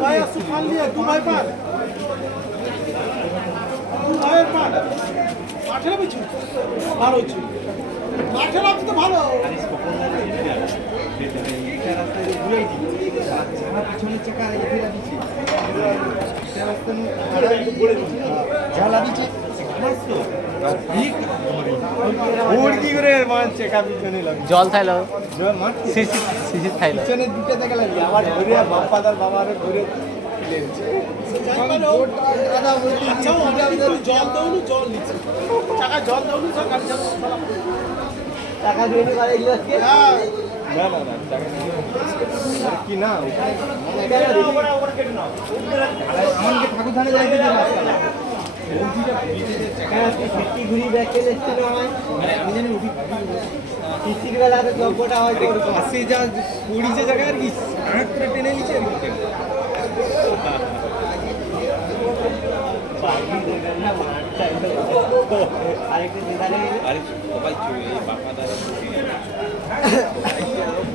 ভাই সুখান দিয়ে দু ভাই পার দু ভাইয়ের পার মাঠের পিছু ভালো হচ্ছে মাঠের আপনি তো ভালো পিছনের চাকা ঝালা দিচ্ছে জল থাইলো শিশির থাইলো পিছনের দিকে থেকে লাগবে আবার ঘুরে বাপ্পাদার বাবার ঘুরে জল দৌড়ু জল নিচ্ছে টাকা জল দৌড়ু সব গাড়ি টাকা দিয়ে নি পারে এগুলো আজকে না না না টাকা কি না আমাকে ঠাকুর ধানে যাইতে দিন রাস্তা ঘুরি ব্যাগকে দেখছিল আমায় আমি জানি কিস্তির বেলাতে গল্পটা হয়তো পাশে যা পড়িছে জায়গা আর কি হাঁট করে টেনে নিচ্ছে আরেকটা যেখানে আরে সবাই চলে বাপা দাদা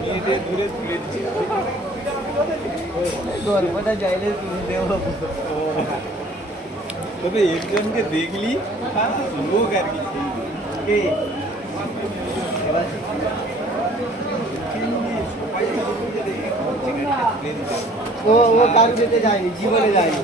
মেয়েদের ঘুরে তুলে দিচ্ছে গল্পটা যাইলে তুমি দেব তবে একজনকে দেখলি লোক আর কি কে এবার ও কারু যেতে যায়নি জীবনে যায়নি